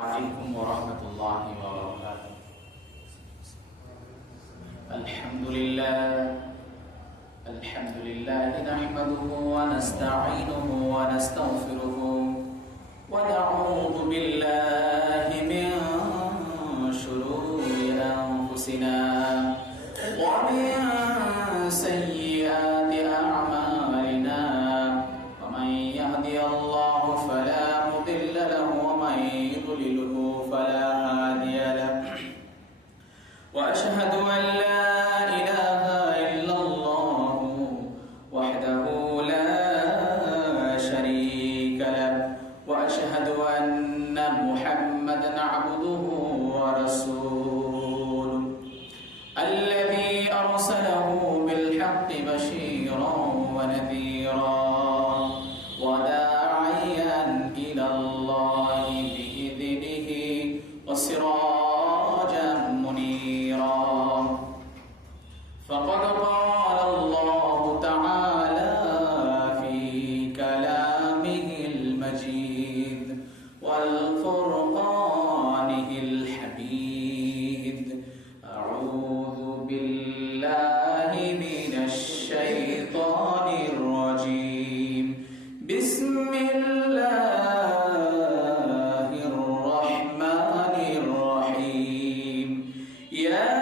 عليكم ورحمة الله وبركاته. الحمد لله نحمده ونستعينه ونستغفره ونعوذ بالله من شرور أنفسنا ومن سيئات أعمالنا ومن يهدي الله فلا مضل له ومن يضلله فلا هادي له وأشهد أن لا إله إلا الله وحده لا شريك له وأشهد أن محمدا عبده ورسوله الذي أرسله بالحق بشيرا ونذيرا وداعيا إلى الله بإذنه وسراجا منيرا فقد قال الله تعالى في كلامه المجيد والفرقانه الحميد أعوذ بالله من الشيطان الرجيم بسم الله الرحمن الرحيم يا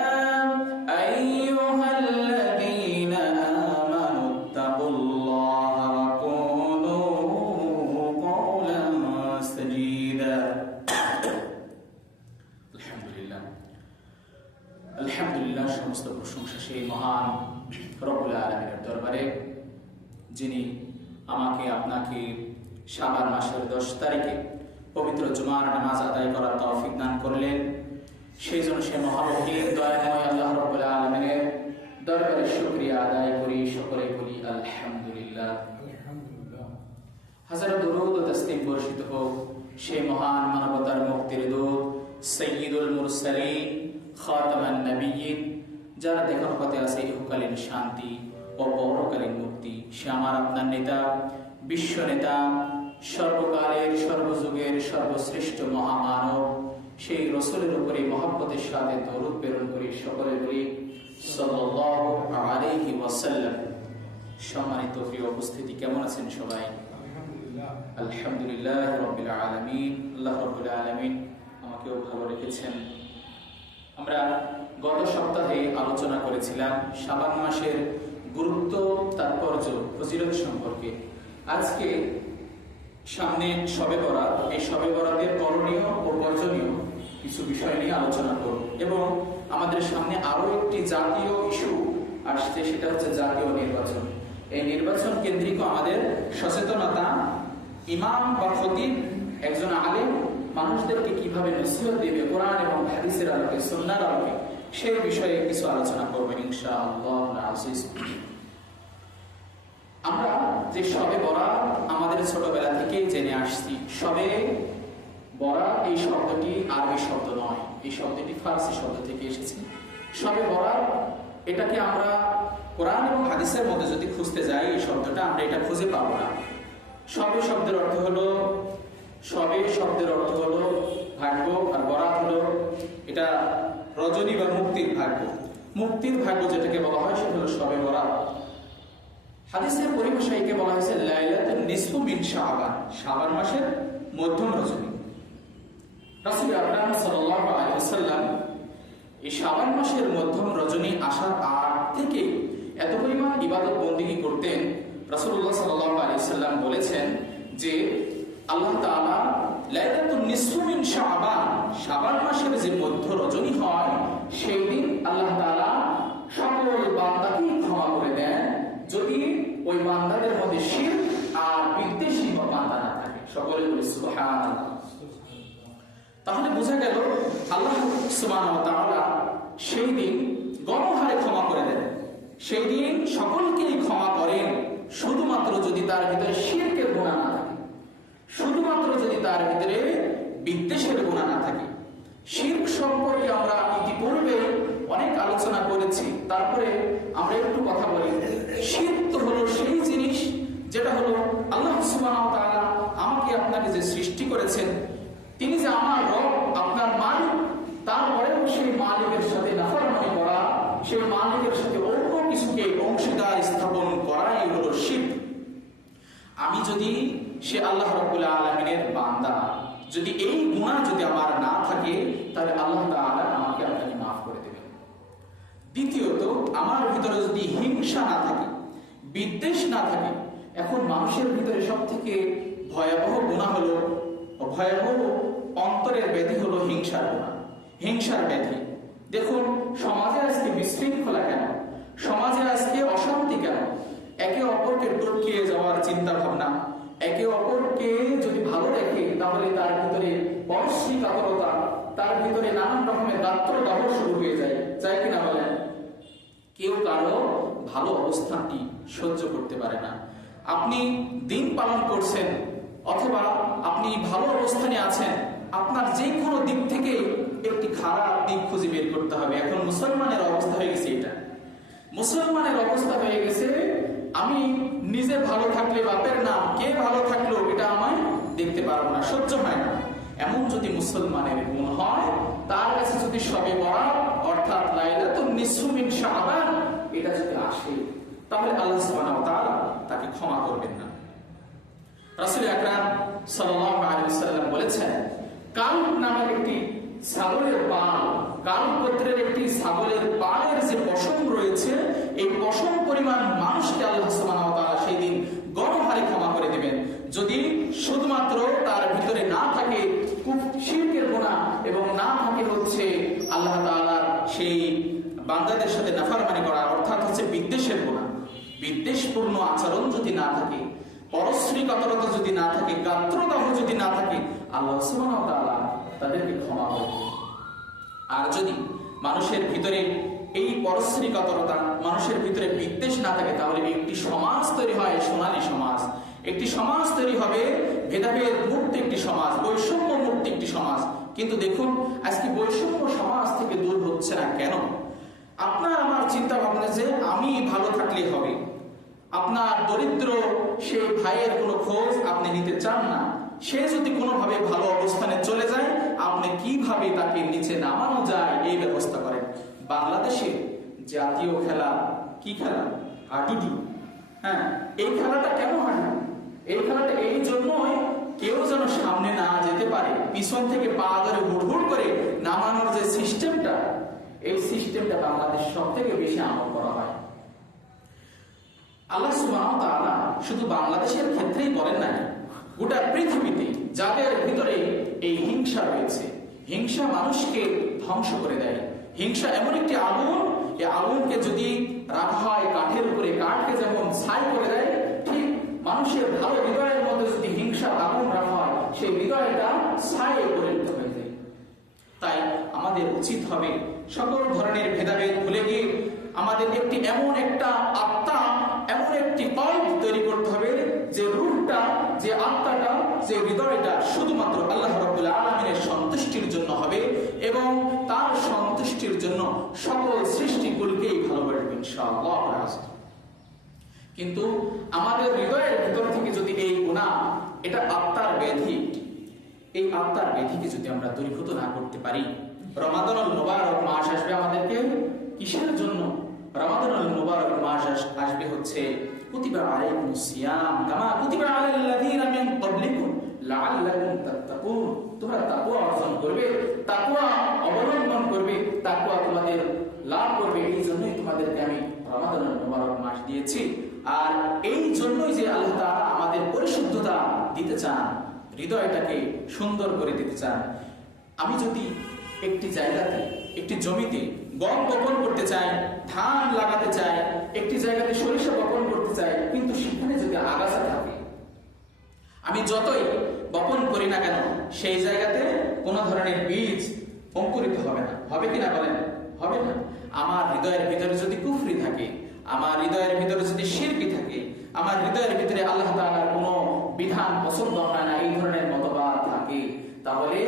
أيها الذين آمنوا اتقوا الله وقولوا قولا سديدا আলহামদুলিল্লাহ সমস্ত প্রশংসা সেই মহান রব্বুল আলামিনের দরবারে যিনি আমাকে আপনাকে শাবান মাসের 10 তারিখে পবিত্র জুমার নামাজ আদায় করার তৌফিক দান করলেন। সেই জন্য সে মহামহিম দয়াময় আল্লাহ রব্বুল আলামিনের দরবারে শুকরিয়া আদায় করি, সকলে বলি আলহামদুলিল্লাহ। হাজার দরুদ ও তাসলিম বর্ষিত হোক সেই মহান মানবতার মুক্তির দূত সাইয়্যিদুল মুরসালিন খাতামান নবিয়্যিন, যার দেখার পথে আছে ইহকালীন শান্তি ও পরকালীন মুক্তি। সে আমার আপনার নেতা, বিশ্ব নেতা, সর্বকালের সর্বযুগের সর্বশ্রেষ্ঠ মহামানব, সেই রাসূলের উপরে মহব্বতের সাথে দরুদ প্রেরণ করি, সকলে বলি সাল্লাল্লাহু আলাইহি ওয়াসাল্লাম। সম্মানিত প্রিয় উপস্থিতি, কেমন আছেন সবাই? আলহামদুলিল্লাহ রাব্বিল আলামিন। আল্লাহ রাব্বুল আলামিন আমাকেও ভালো রেখেছেন। আমরা গত সপ্তাহে আলোচনা করেছিলাম শাবান মাসের গুরুত্ব, তাৎপর্য, ফজিলত সম্পর্কে। আজকে সামনে শবে বরাত, এই শবে বরাতের করণীয় ও বর্জনীয় কিছু বিষয় নিয়ে আলোচনা করব এবং আমাদের সামনে আরো একটি জাতীয় ইস্যু আসছে, সেটা হচ্ছে জাতীয় নির্বাচন। এই নির্বাচন কেন্দ্রিক আমাদের সচেতনতা, ইমাম বা খতিব একজন আলেম মানুষদেরকে কিভাবে নসিহত দেবে কোরআন এবং হাদিসের আলোকে, সুন্নাহর আলোকে, সেই বিষয়ে কিছু আলোচনা করব ইনশাআল্লাহ আজিজ। আমরা যে শবে বরাত আমাদের ছোটবেলা থেকেই জেনে আসছি। শবে বরাত এই শব্দটি আরবি শব্দ নয়, এই শব্দটি ফারসি শব্দ থেকে এসেছে। শবে বরাত এটাকে আমরা কোরআন এবং হাদিসের মধ্যে যদি খুঁজতে যাই, এই শব্দটা আমরা এটা খুঁজে পাবো না। শবে শব্দের অর্থ হলো ভাগ্য, আর বরাত হলো এটা রজনী বা মুক্তির ভাগ্য। মুক্তির ভাগ্য যেটাকে বলা হয় সেটা হলো শবে বরাত। হাদিসের পরিভাষায় একে বলা হয়েছে লাইলাতুন নিসফু মিন শাবান, শাবান মাসের মধ্যম রজনী। রাসূল আকরাম সাল্লাল্লাহু আলাইহি ওয়াসাল্লাম এই শাবান মাসের মধ্যম রজনী আসার আগ থেকে এত পরিমাণ ইবাদত বন্দেগী করতেন। রাসূলুল্লাহ সাল্লাল্লাহু আলাইহি ওয়াসাল্লাম বলেছেন যে আল্লাহ তাআলা লাইলাতুন নিসফু মিন শাবান, শাবান মাসের যে মধ্য রজনী হয় সেই দিন আল্লাহ তাআলা সকল বান্দাকে ক্ষমা করে দেন, যদি ওই বান্দাদের মধ্যে শিরক আর বিদ্বেষী বান্দা না থাকে। সকলে বলি সুবহানাল্লাহ। তাহলে বোঝা গেল আল্লাহ সুবহানাহু ওয়া তাআলা সেই দিন গণহারে ক্ষমা করে দেন। সেই দিন সকলকেই ক্ষমা করেন, শুধুমাত্র যদি তার ভিতরে শিরকের গুনাহ না থাকে, শুধুমাত্র যদি তার ভিতরে বিদ্বেষের গুনাহ না থাকে। শিরক সম্পর্কে আমরা ইতিপূর্বে অনেক আলোচনা করেছি, তারপরে আমরা একটু কথা বলি। শিরক হলো সেই জিনিস যেটা হলো আল্লাহ সুবহানাহু ওয়া তাআলা আমাকে আপনাকে যে সৃষ্টি করেছেন, তিনি যে আমার রব, আমি যদি সে আল্লাহ রাব্বুল আলামিনের বান্দা, যদি এই গুনাহ যদি আমার না থাকে, তাহলে আল্লাহ তাআলা আমাকে আপনাকে মাফ করে দেবেন। দ্বিতীয়ত, আমার ভিতরে যদি হিংসা না থাকে, বিদ্বেষ না থাকে। এখন মানুষের ভিতরে সব থেকে ভয়াবহ গুনাহ হলো, ভয়াবহ অন্তরের ব্যাধি হলো হিংসার গুনাহ, হিংসার ব্যাধি। দেখুন সমাজে আজকে বিশৃঙ্খলা কেন, সমাজে আজকে অশান্তি কেন? একে অপরকে টপকিয়ে যাওয়ার চিন্তা ভাবনা, একে অপরকে যদি ভালো দেখে তাহলে তার ভিতরে পরশ্রী কাতরতা, তার ভিতরে নানান রকমের গাত্রদাহ শুরু হয়ে যায়, যায় কিনা বলেন? কেউ কারো ভালো অবস্থানটি সহ্য করতে পারে না। আপনি দিন পালন করছেন অথবা আপনি ভালো অবস্থানে আছেন, আপনার যে কোনো দিক থেকে একটি খারাপ দিক খুঁজে বের করতে হবে। এখন মুসলমানের অবস্থা হয়ে গেছে এটা, মুসলমানের অবস্থা হয়ে গেছে আমি নিজে ভালো থাকলে বাপের নাম, কে ভালো থাকলো এটা আমায় দেখতে পারবো না, সহ্য হয় না। এমন যদি মুসলমানের গুণ হয়, তার কাছে যদি শবে বরাত অর্থাৎ লাইলাতুন নিসফু মিন শাবান এটা যদি আসে, তাহলে আল্লাহ সুবহানাহু ওয়া তাআলা তাকে ক্ষমা করবেন না। রাসূল আকরাম সাল্লাল্লাহু আলাইহি ওয়াসাল্লাম বলেছেন, কালব নামের একটি ছাগলের পাল, কালব গোত্রের একটি ছাগলের পালের যে পশম রয়েছে, এই পশম পরিমাণ মানুষকে আল্লাহ সুবহানাহু ওয়া তাআলা সেই দিন গণহারে ক্ষমা করে দিবেন, যদি শুধুমাত্র তার ভিতরে না থাকে শিরকের গুনাহ এবং না থাকে হচ্ছে আল্লাহ তাআলার সেই বান্দাদের সাথে নাফরমানি করা, অর্থাৎ হচ্ছে বিদ্বেষের গুনাহ। বিদ্বেষপূর্ণ আচরণ যদি না থাকে, পরশ্রী কাতরতা যদি না থাকে, গাত্রদাহ যদি না থাকে, আল্লাহ সুবহানাহু ওয়া তাআলা তাদেরকে ক্ষমা করবেন। আর যদি মানুষের ভিতরে এই পরশ্রী কাতরতা, মানুষের ভিতরে বিদ্বেষ না থাকে, তাহলে একটি সমাজ তৈরি হয়, সোনালী সমাজ। একটি সমাজ তৈরি হবে ভেদাভেদ মুক্ত একটি সমাজ, বৈষম্য মুক্ত একটি সমাজ। কিন্তু দেখুন আজকে বৈষম্য সমাজ থেকে দূর হচ্ছে না কেন? আপনার আমার চিন্তা ভাবনা যে আমি ভালো থাকলে হবে। আপনার দরিদ্র সেই ভাইয়ের কোনো খোঁজ আপনি নিতে চান না। সে যদি কোনোভাবে ভালো অবস্থানে চলে যায়, আপনি কিভাবে তাকে নিচে নামানো যায় এই ব্যবস্থা করেন। বাংলাদেশে জাতীয় খেলা কি খেলা? হাডুডু। হ্যাঁ, এই খেলাটা কেন হয় না? এই খেলাটা এই জন্যই কেউ যেন সামনে না যেতে পারে, পিছন থেকে পা ধরে হুড়হুড় করে নামানোর যে সিস্টেমটা, এই সিস্টেমটা বাংলাদেশ সব থেকে বেশি আমল করা হয়। আল্লাহ সুবহানাহু ওয়া তাআলা শুধু বাংলাদেশের ক্ষেত্রেই বলেন না, গোটা পৃথিবীতে যাদের ভিতরে এই হিংসা রয়েছে, হিংসা মানুষকে ধ্বংস করে দেয়। হিংসা এমন একটি আগুন, এই আগুনকে যদি রাখা হয় কাঠের উপরে, কাঠকে যেমন ছাই করে দেয়, ঠিক মানুষের ভালো হৃদয়ের মধ্যে যদি হিংসা আগুন রাখা হয়, সেই হৃদয়টা ছায়ে পরিণত হয়ে যায়। তাই আমাদের উচিত হবে সকল ধরনের ভেদাভেদ ভুলে গিয়ে আমাদের একটি এমন একটা আত্মা, এমন একটি কল্প তৈরি করতে হবে যে রূহটা, যে আত্মাটা, যে হৃদয়টা শুধুমাত্র আল্লাহ রাব্বুল আলামিনের সন্তুষ্টির জন্য হবে এবং তার সন্তুষ্টির জন্য সকল সৃষ্টিকুলকেই ভালোবাসবে ইনশাআল্লাহ। কিন্তু আমাদের হৃদয়ের ভিতর থেকে যদি এই গুনাহ, এটা আত্মার ব্যাধি, এই আত্মার ব্যাধিকে যদি আমরা দূরীভূত না করতে পারি, রমাদানুল মুবারক মাস আসবে আমাদেরকে কিসের জন্য? রমাদানুল মুবারক মাস আসবে হচ্ছে কুতিবা আলাইকুমুস সিয়াম কামা কুতিবা আলাল লাযিনা মিন ক্বাবলিকুম লাআল্লাকুম তাত্তাকুন। তোমরা তাকওয়া অর্জন করবে, তাকওয়া অবলম্বন করবে, তাকওয়া তোমাদের লাভ করবে, এই জন্যই তোমাদেরকে আমি রমাদানুল মুবারক মাস দিয়েছি। আর এই জন্যই যে আল্লাহ তাআলা আমাদের পরিশুদ্ধতা দিতে চান, হৃদয়টাকে সুন্দর করে দিতে চান। আমি যদি একটি জায়গাতে, একটি জমিতে গম বপন করতে চাই, ধান লাগাতে চাই, একটি জায়গাতে সরিষা বপন করতে চাই, কিন্তু সেখানে যদি আগাছা থাকে, আমি যতই বপন করি না কেন সেই জায়গাতে কোনো ধরনের বীজ অঙ্কুরিত হবে না। হবে কিনা বলেন? হবে না। আমার হৃদয়ের ভিতরে যদি কুফরি থাকে, আমার হৃদয়ের ভিতরে যদি শিরকি থাকে, আমার হৃদয়ের ভিতরে আল্লাহ তাআলার কোনো বিধান পছন্দ হয় না, এই ধরনের মতবাদ থাকে, তাহলে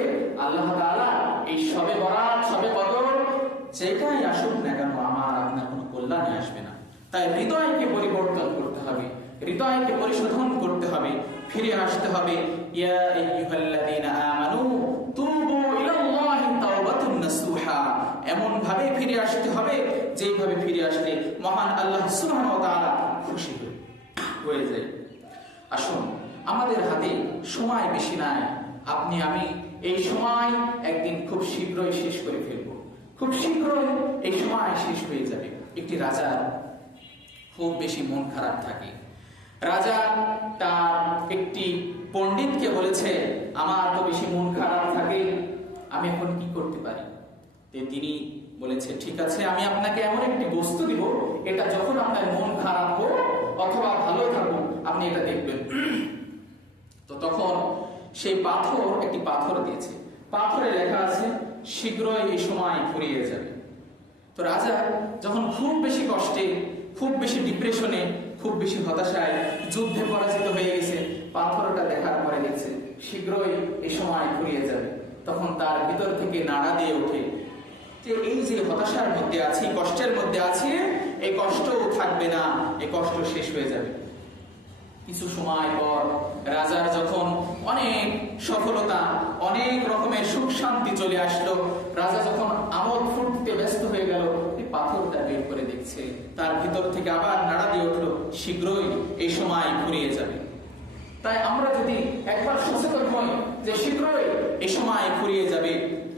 আল্লাহ তাআলা এই শবে বরাত, শবে কদর যেটাই আসুক না কেন আমার আপনার কোনো কল্যাণে আসবে না। তাই হৃদয়কে পরিবর্তন করতে হবে, হৃদয়কে পরিশোধন করতে হবে, ফিরে আসতে হবে। ইয়া আইয়ুহাল্লাযীনা আমানু তুবু ইলাল্লাহি তাওবাতুন নাসুহা, এমন ভাবে ফিরে আসতে হবে যেইভাবে ফিরে আসলে মহান আল্লাহ সুবহানাহু ওয়া তাআলা খুশি হয়ে যায়। আসুন আমাদের হাতে সময় বেশি নাই। আপনি আমি এই সময় একদিন খুব শীঘ্রই শেষ করে ফেলবো, খুব শীঘ্রই এই সময় শেষ হয়ে যাবে। একটি রাজার খুব বেশি মন খারাপ থাকে। রাজা তার একটি পণ্ডিতকে বলেছে, আমার তো বেশি মন খারাপ থাকে, আমি এখন কি করতে পারি? তিনি বলেছে, ঠিক আছে, আমি আপনাকে এমন একটি বস্তু দিব, এটা যখন আপনার মন খারাপ হোক অথবা ভালো থাকুক আপনি এটা দেখবেন। তো তখন সেই একটি পাথর দিয়েছে, পাথরে লেখা আছে শীঘ্রই এই সময় ফুরিয়ে যাবে। তো রাজা যখন খুব বেশি কষ্টে, খুব বেশি ডিপ্রেশনে, খুব বেশি হতাশায়, যুদ্ধে পরাজিত হয়ে গেছে, পাথরটা দেখার পরে দেখছে শীঘ্রই এই সময় ফুরিয়ে যাবে, তখন তার ভিতর থেকে নাড়া দিয়ে ওঠে যে এই যে হতাশার মধ্যে আছি, কষ্টের মধ্যে আছি, এই কষ্টও থাকবে না, এই কষ্ট শেষ হয়ে যাবে। কিছু সময় পর রাজার যখন অনেক সফলতা, অনেক রকমের সুখ শান্তি চলে আসলো, রাজা যখন আমোদ ফুর্তিতে ব্যস্ত হয়ে গেল, এই পাথরটা বের করে দেখছে, তার ভিতর থেকে আবার নাড়া দিয়ে উঠলো শীঘ্রই এই সময় ফুরিয়ে যাবে। তাই আমরা যদি একবার সচেতন হই যে শীঘ্রই এই সময় ফুরিয়ে যাবে,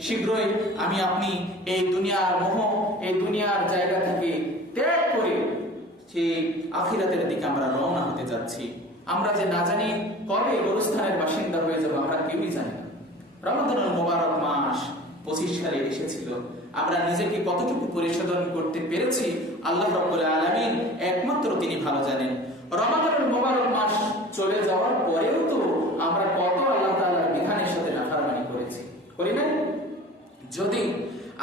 শীঘ্রই আমি আপনি এই দুনিয়ার মোহ, এই দুনিয়ার জায়গা থেকে ত্যাগ করে যে আখিরাতের দিকে আমরা রওনা হতে যাচ্ছি, আমরা যে না জানি কবে গোরস্থানের বাসিন্দা হয়ে যাবো আমরা কেউই জানি না। রমাদানুল মোবারক মাস 25 সালে এসেছিল, আমরা নিজেকে কতটুকু পরিশোধন করতে পেরেছি আল্লাহ রাব্বুল আলামিন একমাত্র তিনি ভালো জানেন। রমাদানুল মোবারক মাস চলে যাওয়ার পরেও তো আমরা কত আল্লাহ তাআলার বিধানের সাথে নাফরমানি করেছি, করি না?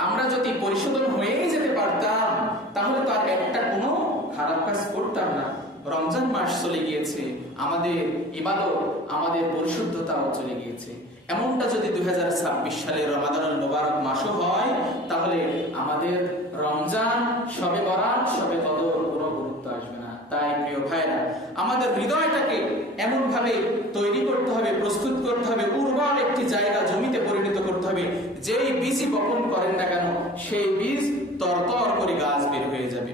আমরা যদি পরিশোধন হয়েই যেতে পারতাম তাহলে তো আর একটা কোনো খারাপ কাজ করতাম না। রমজান মাস চলে গিয়েছে, আমাদের ইবাদত, আমাদের পরিশুদ্ধতাও চলে গিয়েছে। এমনটা যদি 2026 সালে রমাদানুল মোবারক মাসও হয়, তাহলে আমাদের রমজান, শবে বরাত, শবে কদর কোনো গুরুত্ব আসবে না। তাই প্রিয় ভাইরা, আমাদের হৃদয়টাকে এমন ভাবে তৈরি করতে হবে, প্রস্তুত করতে হবে, উর্বর একটি জায়গা, জমিতে পরিণত করতে হবে, যেই বীজই বপন করেন না কেন সেই বীজ তরতর করে গাছ বের হয়ে যাবে।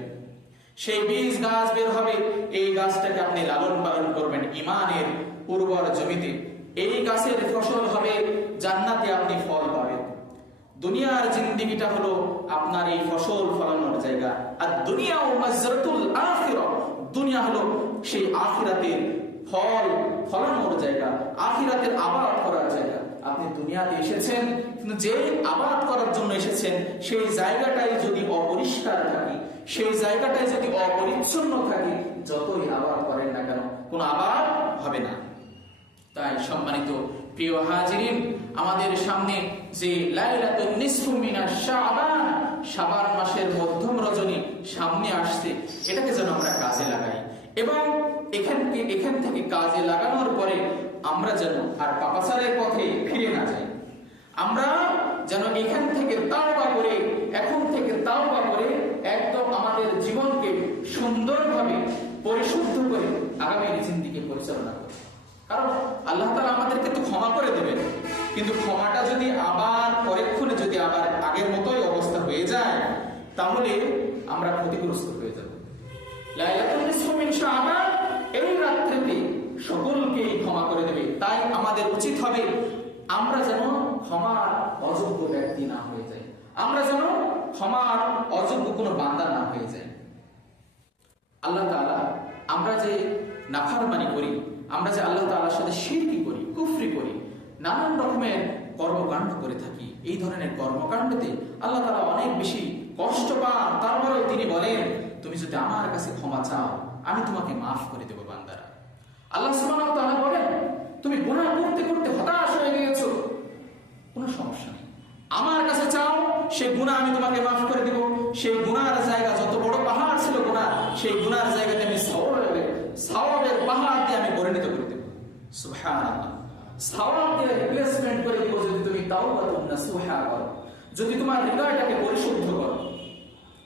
সেই বীজ গাছ বের হবে, এই গাছটাকে আপনি লালন পালন করবেন ঈমানের উর্বর জমিতে, এই গাছের ফসল হবে জান্নাতে, আপনি ফল পাবেন। দুনিয়ার জিন্দেগিটা হলো আপনার এই ফসল ফলানোর জায়গা, আর দুনিয়া ও মাজরাতুল আখিরাহ, দুনিয়া হলো সেই আখিরাতের ফল ফলানোর জায়গা, আখিরাতের আবাদ করার জায়গা। আপনি দুনিয়াতে এসেছেন, কিন্তু যে আবাদ করার জন্য এসেছেন সেই জায়গাটাই যদি অপরিষ্কার থাকে, সেই জায়গাটাই যদি অপরিচ্ছন্ন থাকে, যতই আবাদ করেন না কেন কোনো আবাদ হবে না। তাই সম্মানিত প্রিয় হাজিরিন, আমাদের সামনে যে লাইলাতুন নিসফু মিনাশ শাবান, শাবান মাসের মধ্যম রজনী সামনে আসছে, এটাকে যেন আমরা কাজে লাগাই, এবং এখান থেকে কাজে লাগানোর পরে আমরা যেন আর পাপাচারের পথে ফিরে না যাই। আমরা যেন এখান থেকে তাওবা করে, এখন থেকে তাওবা করে একদম আমাদের জীবনকে সুন্দরভাবে পরিশুদ্ধ করে আগামী জিন্দেগি পরিচালনা করি। কারণ আল্লাহ তাআলা আমাদেরকে তো ক্ষমা করে দেবেন, কিন্তু ক্ষমাটা যদি আবার পরক্ষণে যদি আবার আগের মতোই অবস্থা হয়ে যায়, তাহলে আমরা ক্ষতিগ্রস্ত হয়ে যাব। লাইলাতুল নিসফু মিন শাবান, এই রাত্রিতে সকলকেই ক্ষমা করে দেবে। তাই আমাদের উচিত হবে আমরা যেন ক্ষমার অযোগ্য ব্যক্তি না হয়ে যাই, আমরা যেন ক্ষমার অযোগ্য কোনো বান্দা না হয়ে যাই। আল্লাহ তাআলা, আমরা যে নাফরমানি করি, আমরা যে আল্লাহ তাআলার সাথে শিরকি করি, কুফরি করি, নানান রকমের কর্মকাণ্ড করে থাকি, এই ধরনের কর্মকাণ্ডতে আল্লাহ তাআলা অনেক বেশি কষ্ট পান। তারপরেও তিনি বলেন, তুমি যদি আমার কাছে ক্ষমা চাও আমি তোমাকে মাফ করে দেব বান্দারা। আল্লাহ সুবহানাহু ওয়া তাআলা বলেন, তুমি গুনাহ করতে করতে হতাশ হয়ে গিয়েছো, কোনো সমস্যা নেই, আমার কাছে চাও, সেই গুনাহ আমি তোমাকে মাফ করে দেব। সেই গুনাহর জায়গা যত বড় পাহাড় ছিল গুনাহ, সেই গুনাহর জায়গাতে আমি সওয়াবের পাহাড় দিয়ে আমি পরিণত করে দেব। সুবহানাল্লাহ, সওয়াব দিয়ে রিপ্লেসমেন্ট করে দেব যদি তুমি তাওবাতুন নাসুহা করো, যদি তোমার হৃদয়টাকে পরিশুদ্ধ করো,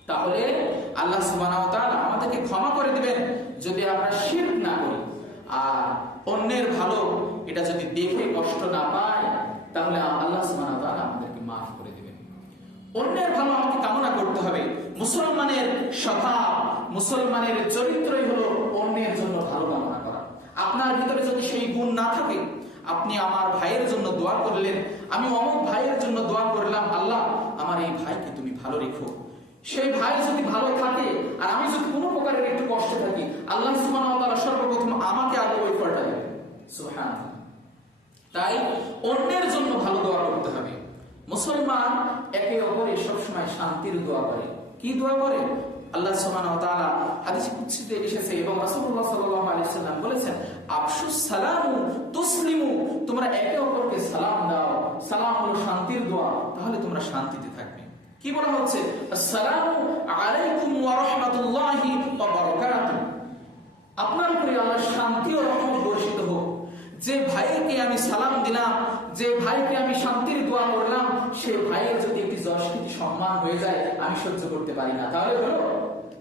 তাহলে আল্লাহ সুবহানাহু ওয়া তাআলা আমাদেরকে ক্ষমা করে দিবেন যদি আমরা শিরক না করি। আর অন্যের ভালো এটা যদি দেখে কষ্ট না পাই, তাহলে আল্লাহ সুবহানাহু ওয়া তাআলা আমাদেরকে মাফ করে দিবেন। অন্যের ভালো আমাকে কামনা করতে হবে। মুসলমানের স্বভাব, মুসলমানের চরিত্রই হলো অন্যের জন্য ভালো কামনা করা। আপনার ভিতরে যদি সেই গুণ না থাকে, আপনি আমার ভাইয়ের জন্য দোয়া করলেন, আমি অমুক ভাইয়ের জন্য দোয়া করলাম, আল্লাহ আমার এই ভাইকে তুমি ভালো রেখো। সেই ভাই যদি ভালো থাকে আর আমি যদি কোনো প্রকারের একটু কষ্ট থাকি, আল্লাহ সুবহানাহু ওয়া তাআলা সর্বপ্রথম আমাকে আগে ওই ফলটা দেবে। সুবহানাল্লাহ। তাই অন্যের জন্য ভালো দোয়া করতে হবে। মুসলমান একে অপরের সবসময় শান্তির দোয়া করে। কি দোয়া করে? আল্লাহ সুবহানাহু ওয়া তাআলা হাদিসে কুদসিতে এসেছে এবং রাসূলুল্লাহ সাল্লাল্লাহু আলাইহি ওয়াসাল্লাম বলেছেন, আফশুস সালামু তুসলিমু, তোমরা একে অপরকে সালাম দাও। সালাম হলো শান্তির দোয়া, তাহলে তোমরা শান্তিতে থাকবে। কি বলা হচ্ছে? আসসালামু আলাইকুম ওয়া রাহমাতুল্লাহি ওয়া বারাকাতুহু, আপনার উপরে আল্লাহর শান্তি ও রহমত বর্ষিত হোক। যে ভাইকে আমি সালাম দিলাম, যে ভাইকে আমি শান্তির দোয়া করলাম, সেই ভাইয়ের যদি একটি যশকৃতি সম্মান হয়ে যায়, আমি সহ্য করতে পারি না, তাহলে হলো?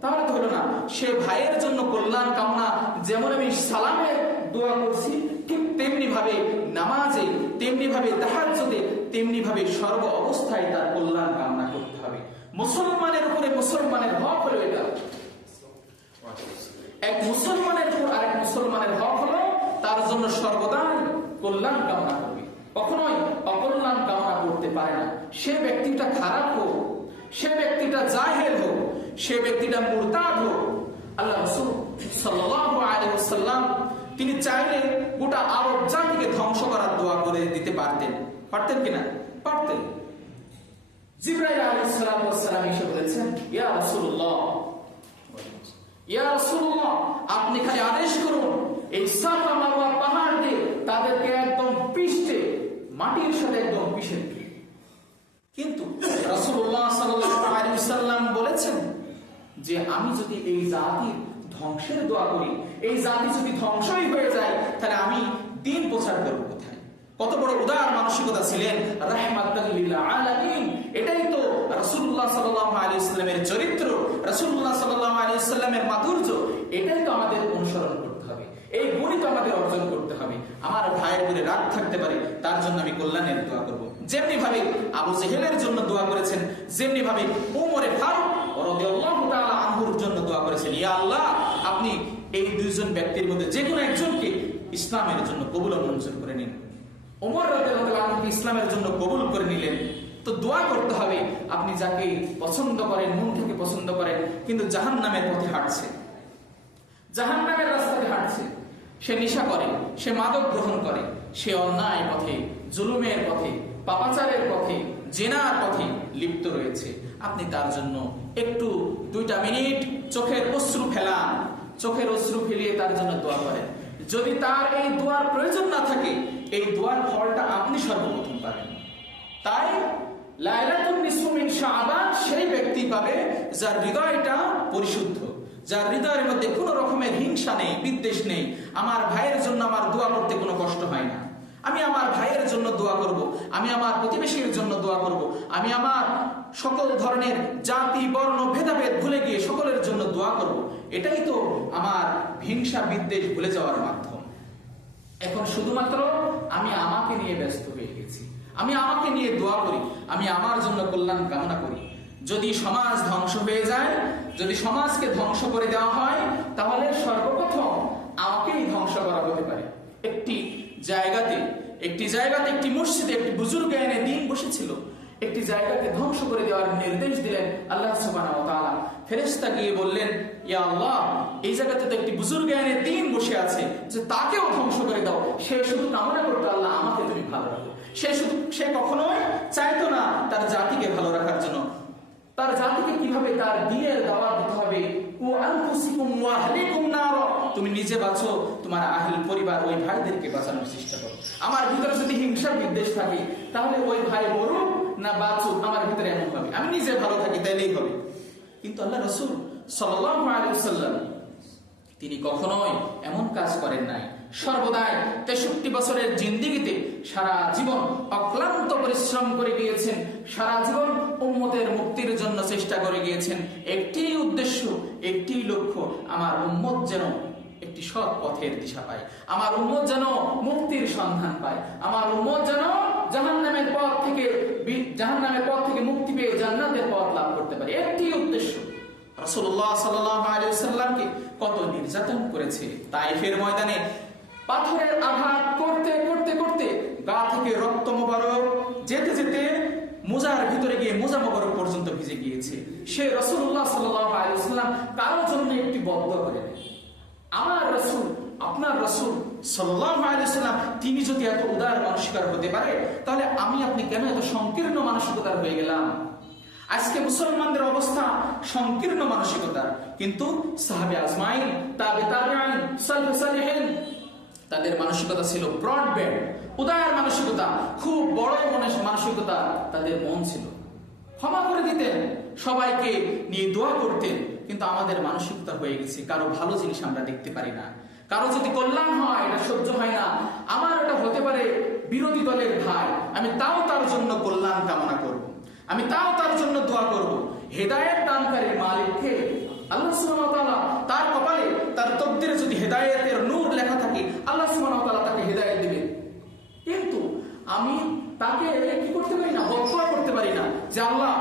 তাহলে তো হলো না। সে ভাইয়ের জন্য কল্যাণ কামনা, যেমন আমি সালামের দোয়া করছি, ঠিক তেমনি ভাবে নামাজে, তেমনি ভাবে তাহাজ্জুদে, তেমনি ভাবে সর্ব অবস্থায় তার কল্যাণ কামনা করতে হবে। মুসলমানের উপরে মুসলমানের হক হলো এটা। এক মুসলমানের উপর আরেক মুসলমানের হক হলো তার জন্য সর্বদাই কল্যাণ কামনা করবে, কখনোই অকল্যাণ কামনা করতে পারে না। সে ব্যক্তিটা খারাপ হোক, সে ব্যক্তিটা জাহেল হোক, সে ব্যক্তিটা মুরতাদ হোক, আল্লাহ রাসূল সাল্লাল্লাহু আলাইহি ওয়াসাল্লাম তিনি চাইলে গোটা আরব জাতিকে ধ্বংস করার দোয়া করে দিতে পারতেন। পারতেন কিনা? পারতেন। জিবরাইল আলাইহিস সালাম এসে বলেছেন, ইয়া রাসূলুল্লাহ, ইয়া রাসূলুল্লাহ, আপনি খালি আদেশ করুন, এই সাফা মারওয়া পাহাড় দিয়ে তাদেরকে একদম পিষে, মাটির সাথে একদম পিষে দিন। কিন্তু রাসূলুল্লাহ সাল্লাল্লাহু আলাইহি ওয়াসাল্লাম বলেছেন যে আমি যদি এই জাতির ধ্বংসের দোয়া করি, এই জাতি যদি ধ্বংসই হয়ে যায়, তাহলে আমি দিন প্রচার করব কোথায়? কত বড় উদার মানসিকতা ছিলেন, রাহমাতাল লিল আলামিন। এটাই তো রাসূলুল্লাহ সাল্লাল্লাহু আলাইহি ওয়াসাল্লামের চরিত্র, রাসূলুল্লাহ সাল্লাল্লাহু আলাইহি ওয়াসাল্লামের মাধুর্য। এটাই তো আমাদের অনুসরণ করতে হবে, এই গুণই তো আমাদের অর্জন করতে হবে। আমার ভাইয়ের উপরে রাগ থাকতে পারে, তার জন্য আমি কল্যাণের দোয়া করব। যেমনি ভাবে আবু জেহেলের জন্য দোয়া করেছেন, যেমনি ভাবে ওমরে ফারুক রাদিয়াল্লাহু তাআলা আনহুর জন্য দোয়া করেছেন, ইয়া আল্লাহ, আপনি এই দুইজন ব্যক্তির মধ্যে যে কোনো একজনকে ইসলামের জন্য কবুল ও মঞ্জুর করে নিন। ওমর রাদিয়াল্লাহু তাআলা আনহুকে ইসলামের জন্য কবুল করে নিলেন। তো দোয়া করতে হবে, আপনি যাকে পছন্দ করেন, মন থেকে পছন্দ করেন, কিন্তু জাহান্নামের পথে হাঁটছে, জাহান্নামের রাস্তাতে হাঁটছে, সে নেশা করে, সে মাদক গ্রহণ করে, সে অন্যায় পথে, জুলুমের পথে, পাপাচারের পথে, জিনার পথে লিপ্ত রয়েছে, আপনি তার জন্য একটু 2টা মিনিট চোখের অশ্রু ফেলান, চোখের অশ্রু ফেলিয়ে তার জন্য দোয়া করেন। যদি তার এই দোয়ার প্রয়োজন না থাকে, এই দোয়ার ফলটা আপনি সর্বপ্রথম পাবেন। তাই লাইলাতুন নিসফু মিন শাবান সেই ব্যক্তি পাবে যার হৃদয়টা পরিশুদ্ধ, যার হৃদয়ের মধ্যে কোনো রকমের হিংসা নেই, বিদ্বেষ নেই। আমার ভাইয়ের জন্য আমার দোয়া করতে কোনো কষ্ট হয় না, আমি আমার ভাইয়ের জন্য দোয়া করব, আমি আমার প্রতিবেশীর জন্য দোয়া করব, আমি আমার সকল ধরনের জাতি বর্ণ ভেদাভেদ ভুলে গিয়ে সকলের জন্য দোয়া করব। এটাই তো আমার হিংসা বিদ্বেষ ভুলে যাওয়ার মাধ্যম। এখন শুধুমাত্র আমি আমাকে নিয়ে ব্যস্ত হয়ে গেছি, আমি আমাকে নিয়ে দোয়া করি, আমি আমার জন্য কল্যাণ কামনা করি। যদি সমাজ ধ্বংস হয়ে যায়, যদি সমাজকে ধ্বংস করে দেওয়া হয়, তাহলে সর্বপ্রথম আমাকেই ধ্বংস করা হতে পারে। একটি জায়গাতে একটি মসজিদে একটি বুজুর্গ এনে দিন বসেছিল, একটি জায়গাকে ধ্বংস করে দেওয়ার নির্দেশ দিলেন আল্লাহ সুবহানাহু ওয়া তাআলা। ফেরেশতা গিয়ে বললেন, ইয়া আল্লাহ, এই জায়গাতে তো একটি বুজুর্গ এনে দিন বসে আছে, যে তাকেও ধ্বংস করে দাও। সে শুধু কামনা করতো, আল্লাহ আমাকে তুমি ভালো রাখো। সে কখনোই চাইতো না তার জাতিকে ভালো রাখার জন্য, তার জাতিকে কিভাবে তার দ্বীনের দাওয়াত দিতে হবে। ও আনফুসিকুম ওয়া আহলিকুম নার, তুমি নিজে বাঁচো, তোমার আহল পরিবার ওই ভাইদেরকে বাঁচানোর চেষ্টা করো। আমার ভিতরে যদি হিংসা বিদ্বেষ থাকে, তাহলে ওই ভাই মরুক না বাঁচুক, আমার ভিতরে এমন হবে, আমি নিজে ভালো থাকি তাইলেই হবে। কিন্তু আল্লাহ রাসূল সাল্লাল্লাহু আলাইহি ওয়াসাল্লাম তিনি কখনোই এমন কাজ করেন নাই। সর্বদাই 63 বছরের জিন্দেগিতে সারা জীবন অক্লান্ত পরিশ্রম করে গিয়েছেন, সারা জীবন উম্মতের মুক্তির জন্য চেষ্টা করে গিয়েছেন। একটি উদ্দেশ্য, একটি লক্ষ্য, আমার উম্মত যেন একটি সৎ পথের দিশা পায়, আমার উম্মত যেন মুক্তির সন্ধান পায়, আমার উম্মত যেন জাহান্নামের পথ থেকে মুক্তি পেয়ে জান্নাতের পথ লাভ করতে পারে। একটি উদ্দেশ্য। রাসূলুল্লাহ সাল্লাল্লাহু আলাইহি ওয়াসাল্লামকে কত নির্যাতন করেছে তাইফের ময়দানে, পাথরের আঘাত করতে করতে করতে গা থেকে রক্ত মোবারক যেতে যেতে মোজার ভিতরে গিয়ে মোজা মোবারক পর্যন্ত ভিজে গিয়েছে। সে রাসূলুল্লাহ সাল্লাল্লাহু আলাইহি ওয়াসাল্লাম কারোর জন্য একটি বদদুয়া করে দেন। আমার রাসূল, আপনার রাসূল সাল্লাল্লাহু আলাইহি ওয়াসাল্লাম তিনি যদি এত উদার মানসিকতার হতে পারে, তাহলে আমি আপনি কেন এত সংকীর্ণ মানসিকতার হয়ে গেলাম? আজকে মুসলমানদের অবস্থা সংকীর্ণ মানসিকতার, কিন্তু সাহাবে আজমাইন, তাবে তাবেঈন, সালফে সালেহিন তাদের মানসিকতা ছিল ব্রডব্যান্ড, উদার মানসিকতা, খুব বড় মানসিকতা তাদের মন ছিল। ক্ষমা করে দিতেন, সবাইকে নিয়ে দোয়া করতেন। কিন্তু আমাদের মানসিকতা হয়ে গেছে কারো ভালো জিনিস আমরা দেখতে পারি না, কারো যদি কল্যাণ হয় এটা সহ্য হয় না। আমার এটা হতে পারে বিরোধী দলের ভাই, আমি তাও তার জন্য কল্যাণ কামনা করব, আমি তাও তার জন্য দোয়া করব। হেদায়েত দানকারীর মালিককে আল্লাহ সুবহানাহু ওয়া তাআলা, তার কপালে তার তকদিরে যদি হেদায়েতের নূর লেখা থাকে, আল্লাহ সুবহানাহু ওয়া তাআলা তাকে হেদায়েত দিবেন। কিন্তু আমি তাকে কি করতে পারি না, হত্যা করতে পারি না যে আল্লাহ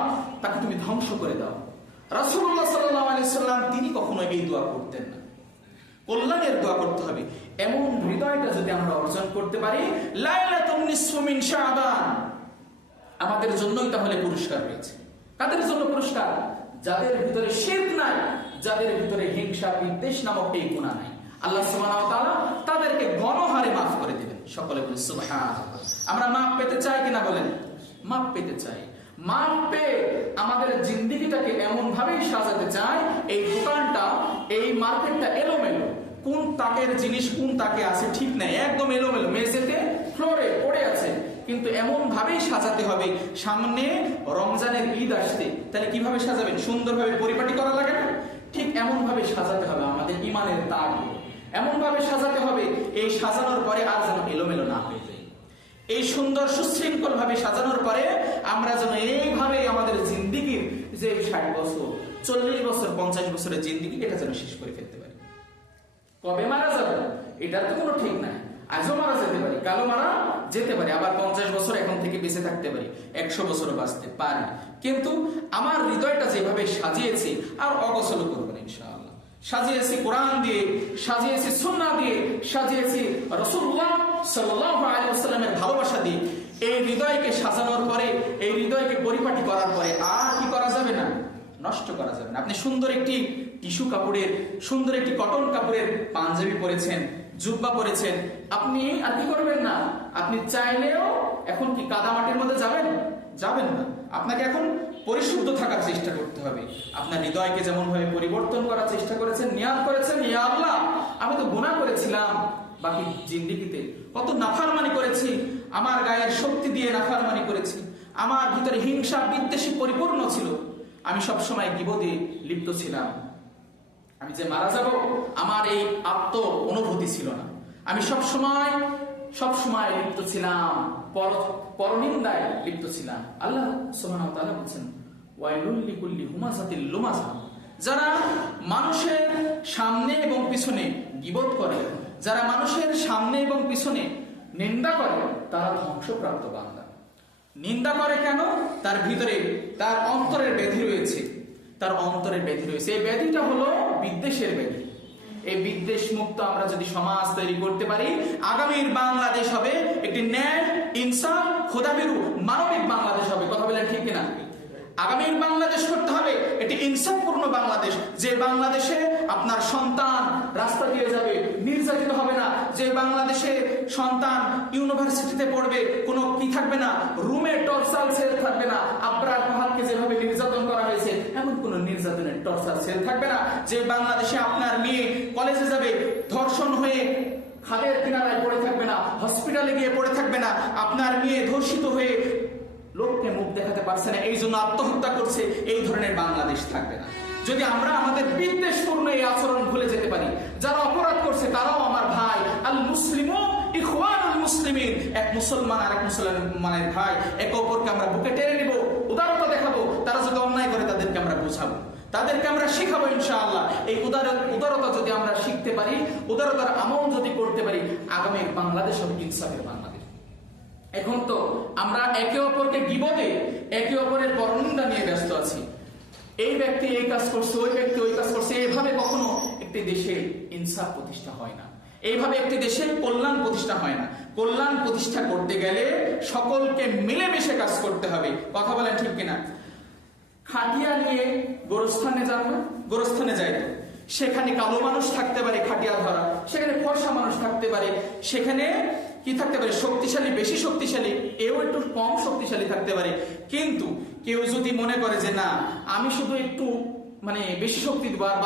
তাকে তুমি ধ্বংস করে দাও। রাসূলুল্লাহ সাল্লাল্লাহু আলাইহি সাল্লাম তিনি কখনো এই দোয়া করতেন না। কল্যাণের দোয়া করতে হবে, এমন হৃদয়টা যদি আমরা অর্জন করতে পারি, লাইলাতুন নিসফু মিন শাবান আমাদের জন্যই তাহলে পুরস্কার রয়েছে। কাদের জন্য পুরস্কার? যাদের ভিতরে শিরক নাই, যাদের ভিতরে হিংসা বিদ্বেষ নামক এই গুনাহ নাই। আল্লাহ সুবহানাহু ওয়া তাআলা তাদেরকে গণহারে মাফ করে দিবেন। সকলে বলি সুবহানাল্লাহ। আমরা মাফ পেতে চাই কিনা বলেন? মাফ পেতে চাই। মাফ পেয়ে আমাদের জিন্দেগিটাকে এমন ভাবেই সাজাতে চাই, এই দোকানটা, এই মার্কেটটা এলোমেলো, কোন তাকের জিনিস কোন তাকে আছে ঠিক নাই, একদম এলোমেলো, মেঝেতে ফ্লোরে পড়ে আছে। কিন্তু এমন ভাবেই সাজাতে হবে, সামনে রমজানের ঈদ আসতে, তাহলে কিভাবে সাজাবেন? সুন্দরভাবে পরিপাটি করা লাগে না? ঠিক এমন ভাবে সাজাতে হবে আমাদের ঈমানের তাক, এমন ভাবে সাজাতে হবে এই সাজানোর পরে আর যেন এলোমেলো না হয়ে যায়। এই সুন্দর সুশৃঙ্খল ভাবে সাজানোর পরে আমরা যেন এইভাবে আমাদের জিন্দেগির যে 60 বছর, 40 বছর, 50 বছরের জিন্দেগি এটা যেন শেষ করে ফেলতে পারি। কবে মারা যাবে এটার তো কোনো ঠিক নাই। আজও মারা যেতে পারি, কালও মারা যেতে পারি, আবার 50 বছর এখন থেকে বেঁচে থাকতে পারি, 100 বছরও বাঁচতে পারি। কিন্তু আমার হৃদয়টা যেভাবে সাজিয়েছি আর অগোছল করবো না ইনশাআল্লাহ। সাজিয়েছি কোরআন দিয়ে, সাজিয়েছি সুন্নাহ দিয়ে, সাজিয়েছি রাসূলুল্লাহ সাল্লাল্লাহু আলাইহি ওয়াসাল্লামের ভালোবাসা দিয়ে। এই হৃদয়কে সাজানোর পরে, এই হৃদয়কে পরিপাটি করার পরে আর কি করা যাবে না? নষ্ট করা যাবে না। আপনি সুন্দর একটি টিস্যু কাপড়ের, সুন্দর একটি কটন কাপড়ের পাঞ্জাবি পরেছেন, জুব্বা পরেছেন, আপনি আর কি করবেন না? আপনি চাইলেও এখন কি কাদা মাটির মধ্যে যাবেন? যাবেন না। আপনাকে এখন পরিশুদ্ধ থাকার চেষ্টা করতে হবে। আপনার হৃদয়কে যেমন ভাবে পরিবর্তন করার চেষ্টা করেছেন, নিয়াত করেছেন, ইয়া আল্লাহ আমি তো গুনাহ করেছিলাম, বাকি জিন্দেগিতে কত নাফরমানি করেছি, আমার গায়ের শক্তি দিয়ে নাফরমানি করেছি, আমার ভিতরে হিংসা বিদ্বেষী পরিপূর্ণ ছিল, আমি সব সময় গীবতে লিপ্ত ছিলাম, আমি যে মারা যাব আমার এই আত্ম অনুভূতি ছিল না, আমি সব সময় লিপ্ত ছিলাম, পরনিন্দায় লিপ্ত ছিলাম। আল্লাহ সুবহানাহু ওয়া তাআলা বলেন ওয়াইলুল লিকুল্লি হুমাযাতিল লুমাযা, যারা মানুষের সামনে এবং পিছনে গীবত করে, যারা মানুষের সামনে এবং পিছনে নিন্দা করে, তারা ধ্বংসপ্রাপ্ত বান্দা। নিন্দা করে কেন? তার ভিতরে, তার অন্তরের ব্যাধি রয়েছে, তার অন্তরের ব্যাধি রয়েছে। এই ব্যাধিটা হলো বিদ্বেষের ব্যাধি। এই বিদ্বেষ মুক্ত আমরা যদি সমাজ তৈরি করতে পারি, আগামীর বাংলাদেশ হবে একটি ন্যায়, ইনসাফ, খোদাভীরু, মানবিক বাংলাদেশ হবে। কথা বলেন ঠিক কিনা? আগামীর বাংলাদেশ করতে হবে এটি ইনসাফপূর্ণ বাংলাদেশ, যে বাংলাদেশে আপনার সন্তান রাস্তা দিয়ে যাবে, নির্যাতিত হবে না, যে বাংলাদেশে সন্তান ইউনিভার্সিটিতে পড়বে, কোনো কি থাকবে না, রুমে টর্চার সেল থাকবে না, আবরার ফাহাদকে যেভাবে নির্যাতন করা হয়েছে এমন কোন নির্যাতনের টর্চার সেল থাকবে না, যে বাংলাদেশে আপনার মেয়ে কলেজে যাবে ধর্ষণ হয়ে খাদের কিনারায় পড়ে থাকবে না, হসপিটালে গিয়ে পড়ে থাকবে না, আপনার মেয়ে ধর্ষিত হয়ে লোককে মুখ দেখাতে পারছে না, এই জন্য আত্মহত্যা করছে, এই ধরনের বাংলাদেশ থাকবে না। যদি আমরা আমাদের বিদ্বেষপূর্ণ এই আচরণ ভুলে যেতে পারি, যারা অপরাধ করছে তারাও আমার ভাই, আল মুসলিমু ইখওয়ানুল মুসলিমিন, এক মুসলমান আর এক মুসলমানের ভাই, একে অপরকে আমরা বুকে টেনে নিব, উদারতা দেখাবো, তারা যদি অন্যায় করে তাদেরকে আমরা বোঝাবো, তাদেরকে আমরা শিখাবো ইনশাআল্লাহ। এই উদারতা যদি আমরা শিখতে পারি, উদারতার আমল যদি করতে পারি, আগামীর বাংলাদেশ হবে ইনসাফের বাংলাদেশ। এখন তো আমরা একে অপরকে গীবতে, একে অপরের পরনিন্দা নিয়ে ব্যস্ত আছি। এই ব্যক্তি এই কাজ করছে, ওই ব্যক্তি ওই কাজ করছে, এভাবে কখনো একটি দেশে ইনসাফ প্রতিষ্ঠা হয় না। এইভাবে একটি দেশে কল্যাণ প্রতিষ্ঠা হয় না। কল্যাণ প্রতিষ্ঠা করতে গেলে সকলকে মিলেমিশে কাজ করতে হবে। কথা বলেন ঠিক কিনা? খাটিয়া নিয়ে গোরস্থানে যান না? গোরস্থানে যাই তো, সেখানে কালো মানুষ থাকতে পারে খাটিয়া ধরা, সেখানে ফর্সা মানুষ থাকতে পারে, সেখানে কি থাকতে পারে, শক্তিশালী বেশি শক্তিশালী, এও একটু কম শক্তিশালী থাকতে পারে। কিন্তু কেউ যদি মনে করে যে না আমি শুধু একটু মানে বেশি শক্তি দিব আর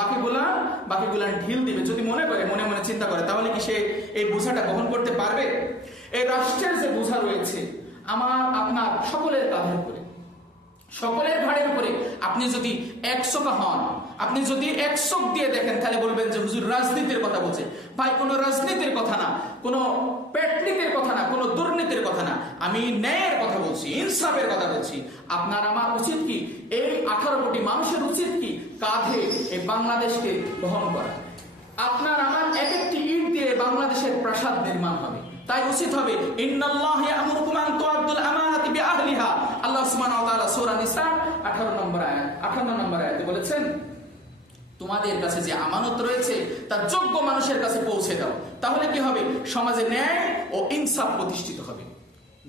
বাকিগুলা ঢিল দিবে, যদি মনে করে, মনে মনে চিন্তা করে, তাহলে কি সে এই বোঝাটা বহন করতে পারবে? এই রাষ্ট্রের যে বোঝা রয়েছে আমার আপনার সকলের কাঁধের উপরে, সকলের ঘাড়ের উপরে। আপনি যদি একশোকা হন, আপনি যদি একশোক দিয়ে দেখেন, তাহলে বলবেন যে হুজুর রাজনীতির কথা বলছে। ভাই, কোনো রাজনীতির কথা না, কোনো পেটনিকের কথা না, কোনো দুর্নীতির কথা না, আমি ন্যায়ের কথা বলছি, ইনসাফের কথা বলছি। আপনার আমার উচিত কি, এই 18 কোটি মানুষের উচিত কি কাঁধে এই বাংলাদেশকে বহন করা। আপনার আমার এক একটি ইট দিয়ে বাংলাদেশের প্রাসাদ নির্মাণ হবে। তাই উচিত হবে ইন্নাল্লাহা ইয়া'মুরুকুম আন তু'আদ্দুল আমানাতি বিআহলিহা। আল্লাহ সুবহানাহু ওয়া তাআলা সূরা নিসা 58 নম্বর আয়াতে বলেছেন, তোমাদের কাছে যে আমানত রয়েছে তা যোগ্য মানুষের কাছে পৌঁছে দাও। তাহলে কি হবে? সমাজে ন্যায় ও ইনসাফ প্রতিষ্ঠিত হবে।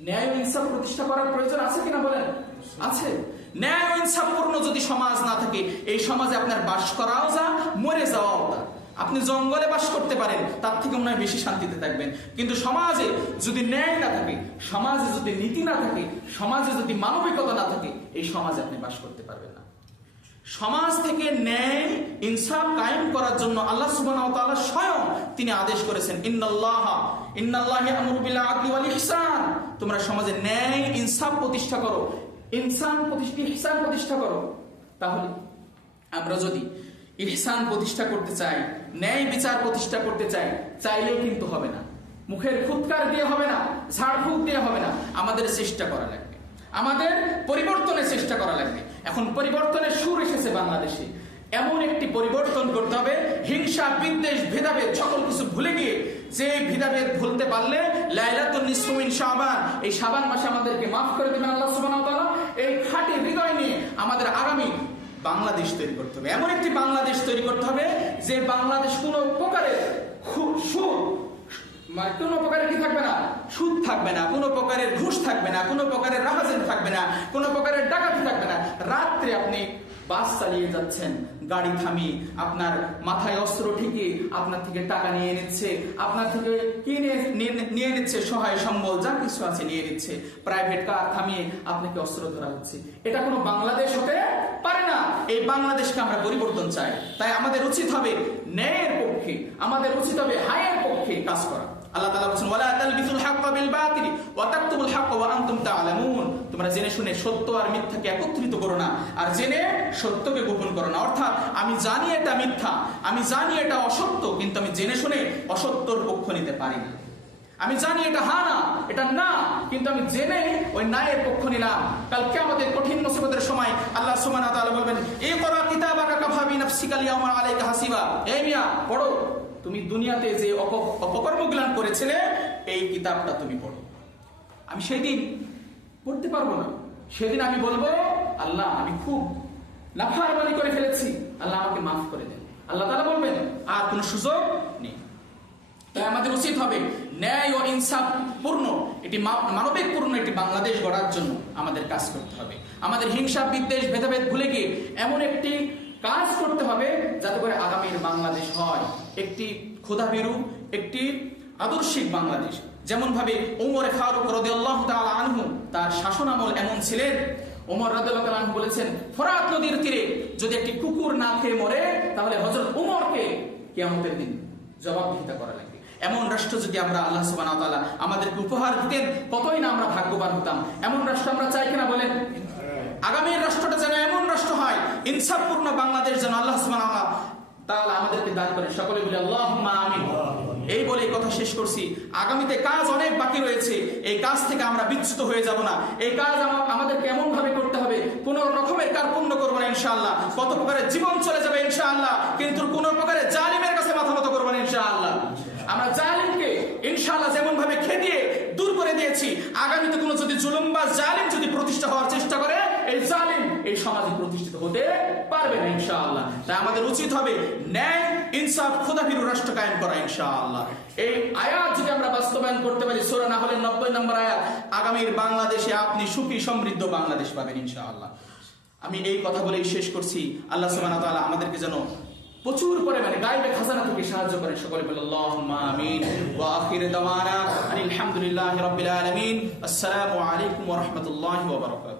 ন্যায় ও ইনসাফ প্রতিষ্ঠা করার প্রয়োজন আছে কিনা বলেন? আছে। ন্যায় ও ইনসাফপূর্ণ যদি সমাজ না থাকে, এই সমাজে আপনার বাস করাও যা, মরে যাওয়াও তা। আপনি জঙ্গলে বাস করতে পারেন, তার থেকে মনে হয় বেশি শান্তিতে থাকবেন। কিন্তু সমাজে যদি ন্যায় না থাকে, সমাজে যদি নীতি না থাকে, সমাজে যদি মানবিকতা না থাকে, এই সমাজে আপনি বাস করতে পারবেন না। সমাজ থেকে ন্যায় ইনসাফ কায়েম করার জন্য আল্লাহ সুবহানাহু ওয়া তাআলা স্বয়ং তিনি আদেশ করেছেন, ইন্নাল্লাহা ইয়া'মুরু বিল আদলি ওয়াল ইহসান। তোমরা সমাজে ন্যায় ইনসাফ প্রতিষ্ঠা করো, ইহসান প্রতিষ্ঠা করো। তাহলে আমরা যদি ইহসান প্রতিষ্ঠা করতে চাই, ন্যায় বিচার প্রতিষ্ঠা করতে চাই, চাইলেও কিন্তু হবে না, মুখের ফুৎকার দিয়ে হবে না, ঝাড়ফুঁক দিয়ে হবে না, আমাদের চেষ্টা করা লাগবে, আমাদের পরিবর্তনের চেষ্টা করা লাগবে। এখন পরিবর্তনের সুর এসেছে বাংলাদেশে, এমন একটি পরিবর্তন করতে হবে, হিংসা বিদ্বেষ ভেদাভেদ সকল কিছু ভুলে গিয়ে, যে ভেদাভেদ ভুলতে পারলে লাইলাতুন নিসফু মিন শাবান, এই শাবান মাসে আমাদেরকে মাফ করে দেবেন আল্লাহ সুবহানাহু ওয়া তাআলা। এই খাঁটি হৃদয় নিয়ে আমাদের আগামী বাংলাদেশ তৈরি করতে হবে, এমন একটি বাংলাদেশ তৈরি করতে হবে যে বাংলাদেশ কোনো প্রকারের কোনো প্রকারের কি থাকবে না, সুদ থাকবে না, কোনো প্রকারের ঘুষ থাকবে না, কোনো প্রকারের রাহাজান থাকবে না, কোনো প্রকারের ডাকাতি থাকবে না। রাত্রে আপনি বাস চালিয়ে যাচ্ছেন, গাড়ি থামিয়ে আপনার মাথায় অস্ত্র ঠিকই আপনার থেকে টাকা নিয়ে নিচ্ছে, আপনার থেকে নিয়ে নিচ্ছে সহায় সম্বল যা কিছু আছে নিয়ে নিচ্ছে, প্রাইভেট কার থামিয়ে আপনাকে অস্ত্র ধরা হচ্ছে। এটা কোনো বাংলাদেশ হতে পারে না। এই বাংলাদেশকে আমরা পরিবর্তন চাই। তাই আমাদের উচিত হবে ন্যায়ের পক্ষে, আমাদের উচিত হবে হায়ের পক্ষে কাজ করা। আল্লাহ তাআলা বলেছেন, ওয়ালা তালবিসুল হাক্কা বিল বাতিল ওয়া তাকতুবুল হাক্কা ওয়া আনতুম তা'লামুন। তোমরা জেনে শুনে সত্য আর মিথ্যাকে একত্রিত করো না, আর জেনে সত্যকে গোপন করো না। অর্থাৎ আমি জানি এটা মিথ্যা, আমি জানি এটা অসত্য, কিন্তু আমি জেনে শুনে অসত্যর পক্ষ নিতে পারি না। আমি জানি এটা হ্যাঁ না, এটা না, কিন্তু আমি জেনে ওই ন্যায়ের পক্ষ নিলাম। কাল কিয়ামতের কঠিন মুসিবতের সময় আল্লাহ সুবহানাহু ওয়া তাআলা বলবেন, ইকরা কিতাবাকা কাফা বিনাফসিকা আল-ইয়াওমা আলাইকা হাসিবা। এই মিয়া পড়ো, তুমি দুনিয়াতে যে অপকর্মগুলো করেছিলে এই কিতাবটা তুমি পড়ো। আমি সেদিন পড়তে পারবো না, সেদিন আমি বলবো আল্লাহ আমি খুব নাফরমানি করে ফেলেছি, আল্লাহ আমাকে মাফ করে দেন। আল্লাহ তাআলা বলবেন আর কোনো সুযোগ নেই। তাই আমাদের উচিত হবে ন্যায় ও ইনসাফ পূর্ণ, এটি মানবিক পূর্ণ একটি বাংলাদেশ গড়ার জন্য আমাদের কাজ করতে হবে। আমাদের হিংসা বিদ্বেষ ভেদাভেদ ভুলে গিয়ে এমন একটি কাজ করতে হবে যাতে করে আগামীর বাংলাদেশ হয় একটি খোদাভীরু, একটি আদর্শিক বাংলাদেশ। যেমন ভাবে ওমর ফারুক রাদিয়াল্লাহু তাআলা আনহু তার শাসনামল এমন ছিলেন, ওমর রাদিয়াল্লাহু তাআলা আনহু বলেছেন, ফোরাত নদীর তীরে যদি একটি কুকুর না খেয়ে মরে তাহলে হযরত ওমরকে কিয়ামতের দিন জবাবদিহিতা করা লাগবে। এমন রাষ্ট্র যদি আমরা আল্লাহ সুবহানাহু ওয়া তাআলা আমাদেরকে উপহার দিতেন, কতই না আমরা ভাগ্যবান হতাম। এমন রাষ্ট্র আমরা চাই কিনা বলেন? আগামীর রাষ্ট্রটা যেন এমন রাষ্ট্র হয়, ইনসাফপূর্ণ বাংলাদেশ যেন আল্লাহ সুবহানাহু ওয়া তাআলা আমাদেরকে দান করেন। সকলে বলি আল্লাহুম্মা আমিন। এই বলে কথা শেষ করছি। আগামীতে কাজ অনেক বাকি রয়েছে, এই কাজ থেকে আমরা বিচ্যুত হয়ে যাব না। এই কাজ আমাদেরকে এমন ভাবে করতে হবে, কোন রকমের কার্পণ্য করবো না ইনশাআল্লাহ। কত প্রকারের জীবন চলে যাবে ইনশাআল্লাহ, কিন্তু কোন প্রকারের জালিমের কাছে মাথা নত করবো না ইনশাআল্লাহ। আমরা জালিমকে ইনশাআল্লাহ যেমন ভাবে খেদিয়ে দূর করে দিয়েছি, আগামীতে কোনো যদি জুলুম বা জালিম যদি প্রতিষ্ঠা হওয়ার চেষ্টা করে, এই জালিম এই সমাজে প্রতিষ্ঠিত হতে পারবে না ইনশাআল্লাহ। তাই আমাদের উচিত হবে ন্যায়, ইনসাফ, খোদাভীরু রাষ্ট্র কায়েম করা ইনশাআল্লাহ। এই আয়াত যদি আমরা বাস্তবায়ন করতে পারি, সূরা নাহলের 90 নম্বর আয়াত, আগামীর বাংলাদেশে আপনি সুখী সমৃদ্ধ বাংলাদেশ পাবেন ইনশাআল্লাহ। আমি এই কথা বলেই শেষ করছি। আল্লাহ সুবহানাহু ওয়া তাআলা আমাদেরকে যেন প্রচুর পরিমাণে গায়বে খাজানা থেকে সাহায্য করেন। সকলে বলে আল্লাহুম্মা আমিন। ওয়া আখিরু দাওয়ানা আলহামদুলিল্লাহি রাব্বিল আলামিন। আসসালামু আলাইকুম ওয়া রাহমাতুল্লাহি ওয়া বারাকাতুহু।